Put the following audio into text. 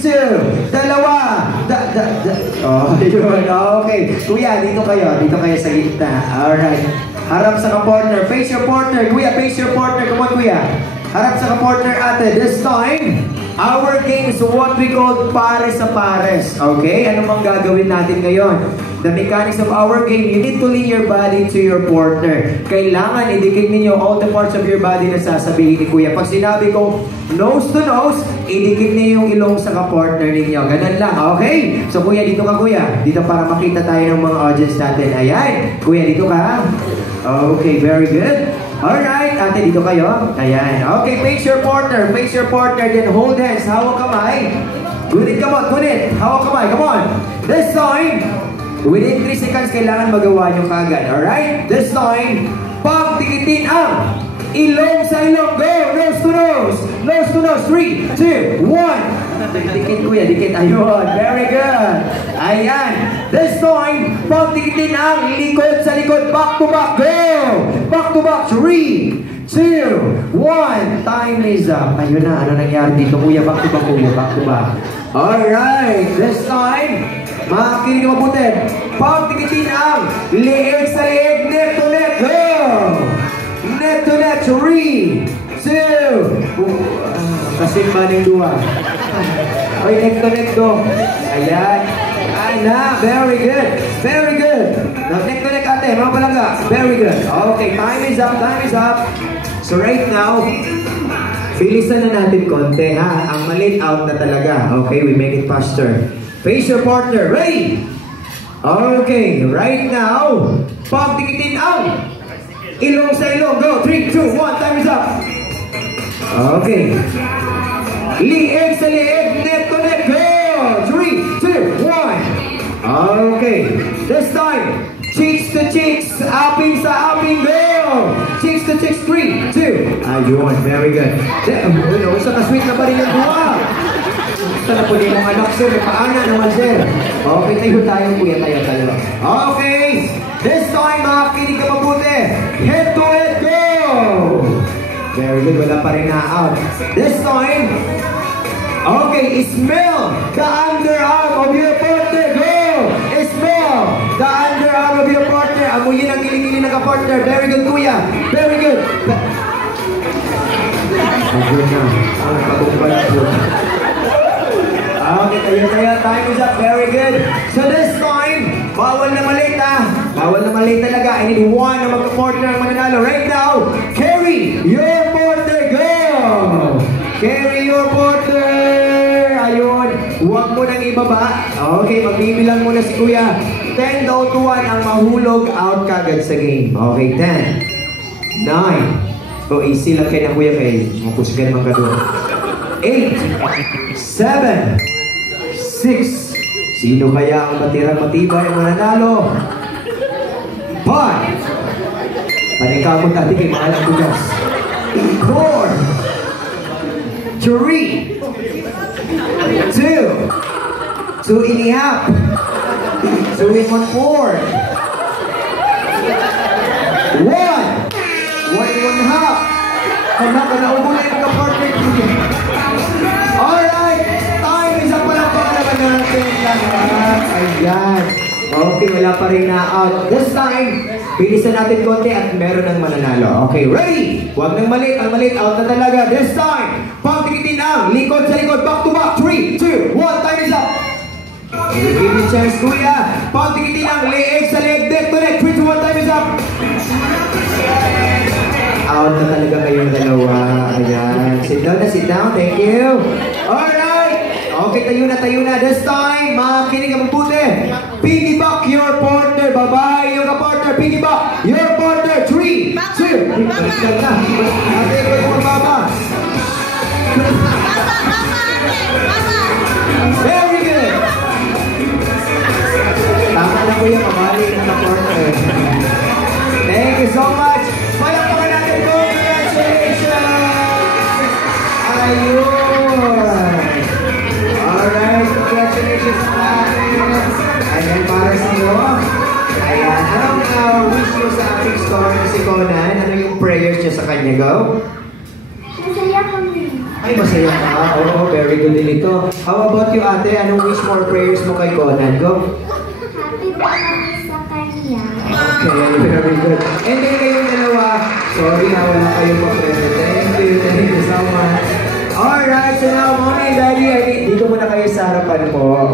2, dalawa. Oh, yun. Okay. Kuya, dito kayo sa gitna. Alright. Harap sa ka-partner. Face your partner. Kuya, face your partner. Come on, kuya. Harap sa ka-partner ate. This time, our game is what we call pares sa pares. Okay? Ano mang gagawin natin ngayon? The mechanics of our game, you need to lean your body to your partner. Kailangan idikit ninyo all the parts of your body na sasabihin ni kuya. Pag sinabi ko nose to nose, idikit niyo yung ilong sa ka-partner ninyo. Ganun lang, okay? So kuya, dito ka kuya. Dito para makita tayo ng mga audience natin. Ayan. Kuya, dito ka. Okay, very good. Alright, ate, dito kayo. Ayan. Okay, face your partner, then hold hands. Hawak kamay. Gunit, come on, gunit. Hawak kamay, come on. This time, within 3 seconds, kailangan magawa nyo kagad. Alright? This time, pagtikitin ang ilong sa ilong. Go! Nose to nose. Nose to nose. 3, 2, 1. Dikit kuya, dikit. Ayun. Very good. Ayan. This time, pagtikitin ang likod sa likod. Back to back. Go! Back to back. 3, 2, 1. Time is up. Ayun na. Ano nangyari dito kuya? Back to back kuya. Back to back. Alright. This time, makikinig ka mabuti. Pagtikitin ang leeg sa leeg. Neck to neck. Go! Neck to neck. 3, 2. Kasi maning dua. Okay, neck to neck go. Ayan. Ayan. Very good. Very good. Now, neck to neck ate. Mga palangga. Very good. Okay, time is up. Time is up. So right now, bilisan na natin konti ha. Ang malit out na talaga. Okay, we make it faster. Face your partner. Ready? Okay, right now, pagtikitin ang ilong sa ilong. Go, 3, 2, 1, time is up. Okay. Lieg sa lieg, neck to neck, go! 3, 2, 1. Okay. This time, cheeks to cheeks, upping sa upping, go! Cheeks to cheeks, 3, 2. Ayun, very good. Isa ka-sweet na ba rin yung dua? Sana po din mga anak sir, may paana naman sir. Okay, tayo kuya, tayo. Okay, this time makikinig ka mabuti. Head to head, go! Very good, wala pa rin na-out. This time, okay, smell the underarm of your partner, go! Smell the underarm of your partner. Amuyin ang kiling-kiling ng ka-partner. Very good kuya, very good. Ayun na, ang kabumbal po. Okay, tayo. Time is up. Very good. So this time, bawal na maliit ha. Bawal na maliit talaga. I need one na magka-partner ang mananalo. Right now, carry your partner. Go! Carry your partner. Ayun. Huwag mo nang ibaba. Okay, magbibilang muna si kuya. 10 down to 1 ang mahulog out kagad sa game. Okay, 10, 9. So, easy lang kayo na kuya kay makusgan mga doon. 8, 7, 6. Sino kaya ang matirang matibay ang mananalo? 5. Panikabot natin kay mahal ang tugas. 4, 3, 2, 2 and a half. 2 and 1/4. 1 and 1 half. Naubo na yung ka-partner. Alright, time is up. Palakpakan naman natin lahat. Ayan. Okay, wala pa rin na-out. This time, bilisan natin konti at meron ng mananalo. Okay, ready? Huwag nang malit. Ang malit, out na talaga. This time, pagtikitin ang likod sa likod. Back to back. 3, 2, 1. Time is up. Give me chance, kuya. Pagtikitin ang leeg sa leeg. Neck to neck. 3, 2, 1. Time is up. Out na talaga kayong dalawa. Ayan. Sit down. Thank you. Alright. Okay, tayo na. This time, makinig ang mabuti. Piggyback your partner. Babae yung ka-partner. Piggyback your partner. 3, 2. Ate, ikaw yung mababa. Very good. Tama na po yung pabali ng ka-partner. Thank you so much. Palakpakan natin. Congratulations! Ayun! Alright, congratulations natin! Ayan, para sa iyo. Ayan, anong wish nyo sa ating store na si Conan? Ano yung prayers nyo sa kanya? Go? Masaya kami. Ay, masaya Oo, very good din ito. How about you, ate? Anong wish more prayers mo kay Conan? Go. Happy birthday sa kanya. Okay, very good. And then kayong dalawa, sorry na wala kayong pa-present. Thank you so much. Alright, so now, Mona and Daddy, dito muna kayo sa harapan po.